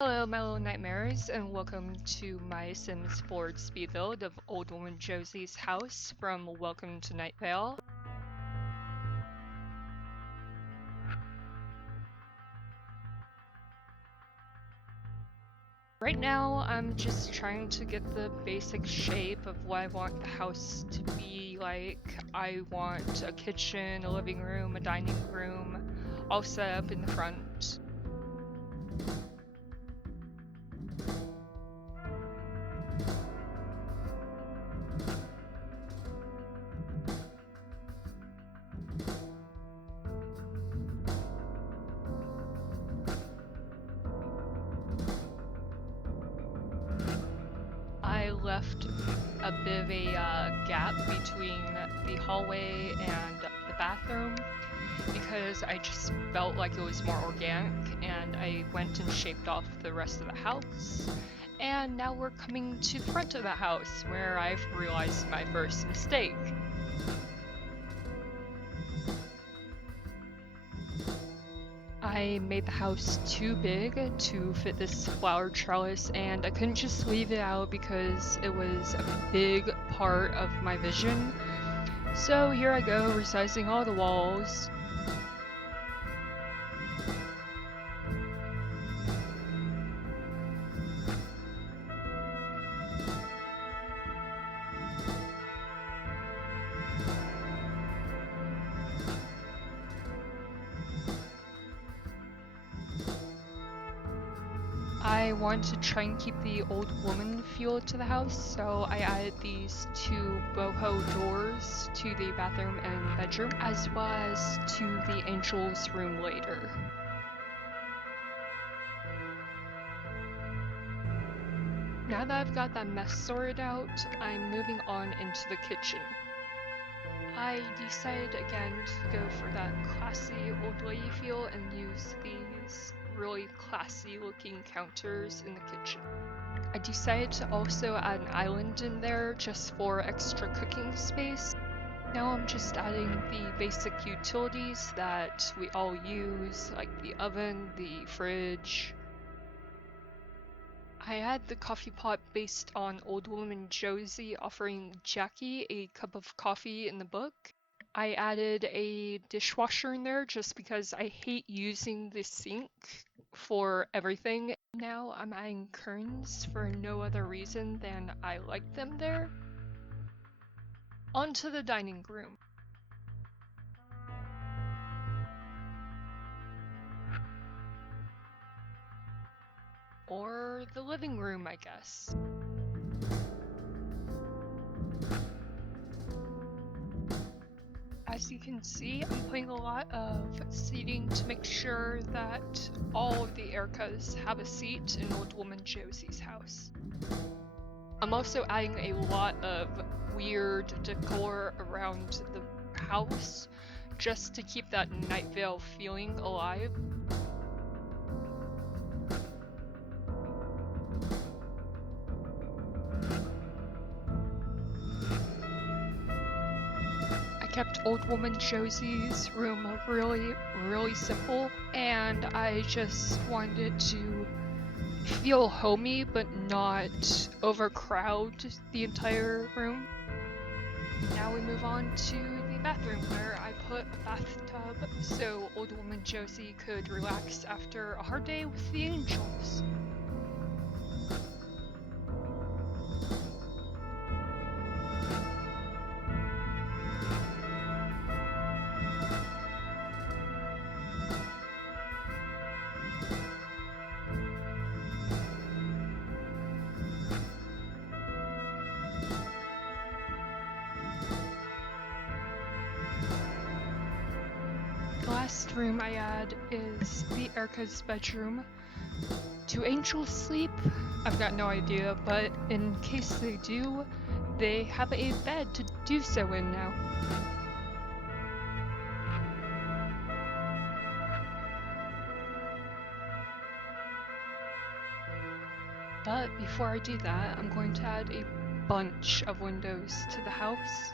Hello, my little nightmares, and welcome to my Sims 4 speed build of Old Woman Josie's house from Welcome to Night Vale. Right now, I'm just trying to get the basic shape of what I want the house to be like. I want a kitchen, a living room, a dining room, all set up in the front. I left a bit of a gap between the hallway and the bathroom because I just felt like it was more organic, and I went and shaped off the rest of the house. And now we're coming to the front of the house where I've realized my first mistake. I made the house too big to fit this flower trellis, and I couldn't just leave it out because it was a big part of my vision. So here I go, resizing all the walls. I wanted to try and keep the old woman feel to the house, so I added these two boho doors to the bathroom and bedroom, as well as to the angel's room later. Now that I've got that mess sorted out, I'm moving on into the kitchen. I decided again to go for that classy old lady feel and use these really classy looking counters in the kitchen. I decided to also add an island in there just for extra cooking space. Now I'm just adding the basic utilities that we all use, like the oven, the fridge. I had the coffee pot based on Old Woman Josie offering Jackie a cup of coffee in the book. I added a dishwasher in there just because I hate using the sink for everything. Now I'm adding curtains for no other reason than I like them there. Onto the dining room. Or the living room, I guess. As you can see, I'm putting a lot of seating to make sure that all of the Erikas have a seat in Old Woman Josie's house. I'm also adding a lot of weird decor around the house just to keep that Night Vale feeling alive. I kept Old Woman Josie's room really simple, and I just wanted it to feel homey but not overcrowd the entire room. Now we move on to the bathroom, where I put a bathtub so Old Woman Josie could relax after a hard day with the angels. The last room I add is the Erica's bedroom. Do angels sleep? I've got no idea, but in case they do, they have a bed to do so in now. But before I do that, I'm going to add a bunch of windows to the house.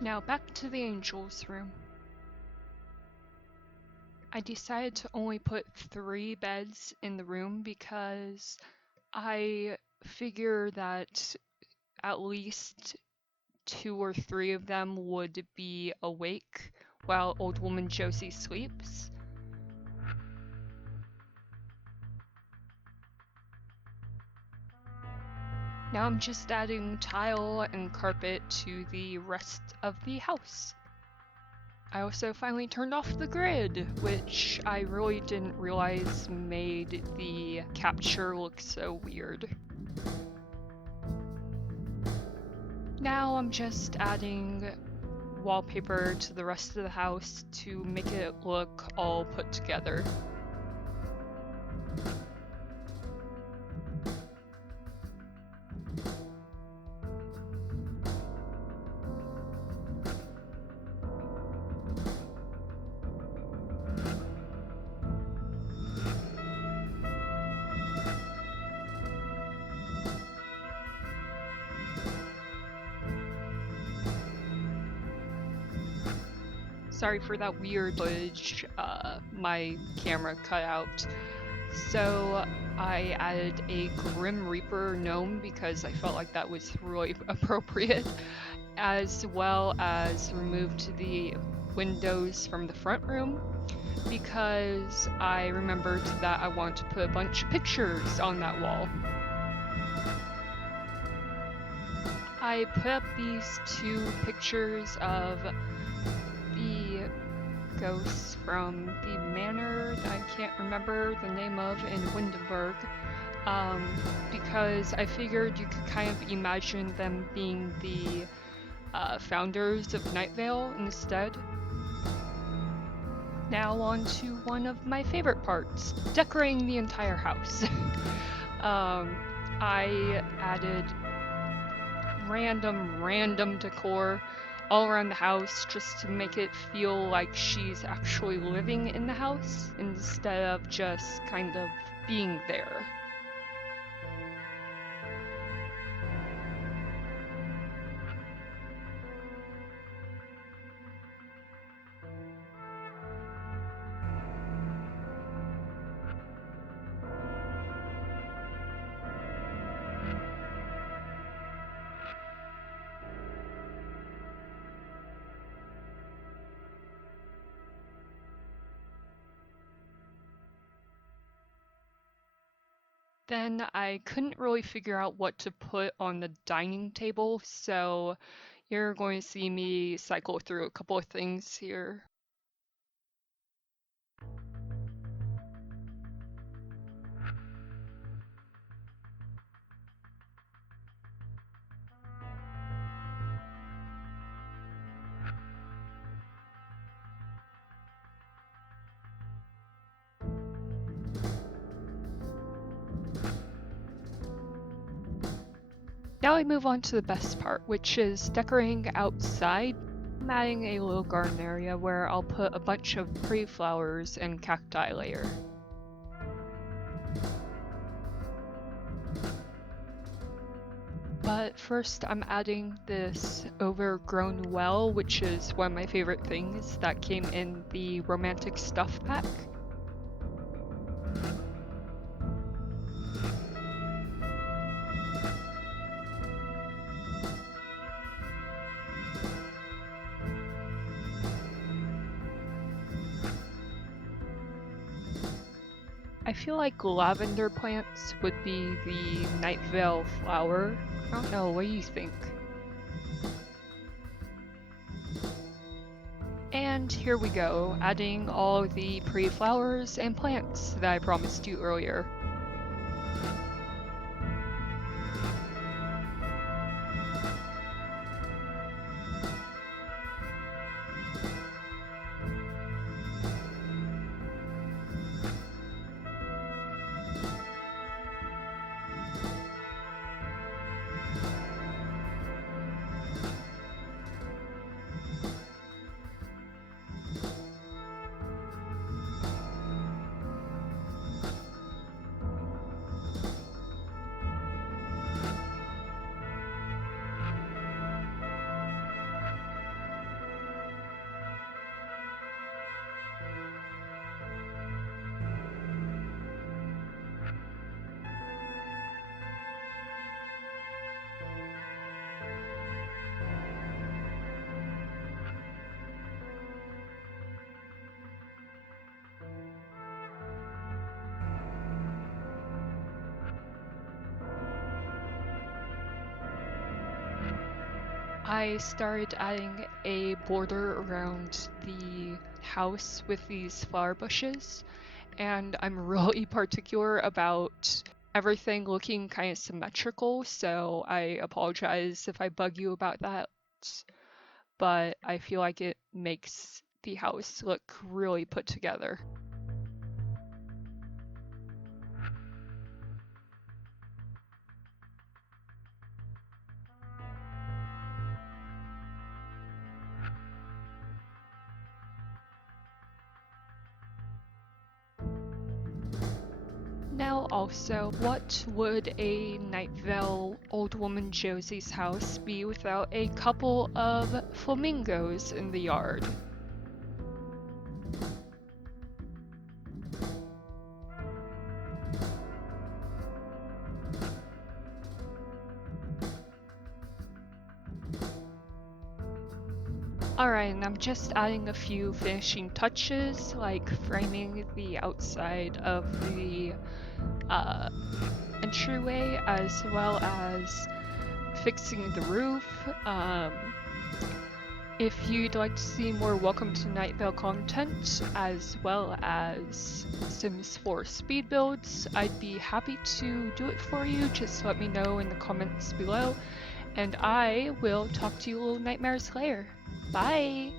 Now back to the Angel's room. I decided to only put 3 beds in the room because I figure that at least 2 or 3 of them would be awake while old woman Josie sleeps. Now I'm just adding tile and carpet to the rest of the house. I also finally turned off the grid, which I really didn't realize made the capture look so weird. Now I'm just adding wallpaper to the rest of the house to make it look all put together. Sorry for that weird footage, my camera cut out. So I added a Grim Reaper gnome because I felt like that was really appropriate, as well as removed the windows from the front room because I remembered that I want to put a bunch of pictures on that wall. I put up these 2 pictures of the ghosts from the manor that I can't remember the name of in Windenburg, because I figured you could kind of imagine them being the founders of Night Vale instead. Now on to one of my favorite parts, decorating the entire house. I added random decor all around the house just to make it feel like she's actually living in the house instead of just kind of being there. Then I couldn't really figure out what to put on the dining table, so you're going to see me cycle through a couple of things here. Now I move on to the best part, which is decorating outside. I'm adding a little garden area where I'll put a bunch of pretty flowers and cacti layer. But first I'm adding this overgrown well, which is one of my favorite things that came in the romantic stuff pack. I feel like lavender plants would be the Night Vale flower. I don't know, what do you think? And here we go, adding all the pretty flowers and plants that I promised you earlier. I started adding a border around the house with these flower bushes, and I'm really particular about everything looking kind of symmetrical, so I apologize if I bug you about that, but I feel like it makes the house look really put together. Now also, what would a Night Vale old woman Josie's house be without a couple of flamingos in the yard? Alright, and I'm just adding a few finishing touches, like framing the outside of the entryway, as well as fixing the roof. If you'd like to see more Welcome to Night Vale content, as well as Sims 4 speed builds, I'd be happy to do it for you. Just let me know in the comments below, and I will talk to you little nightmares later. Bye!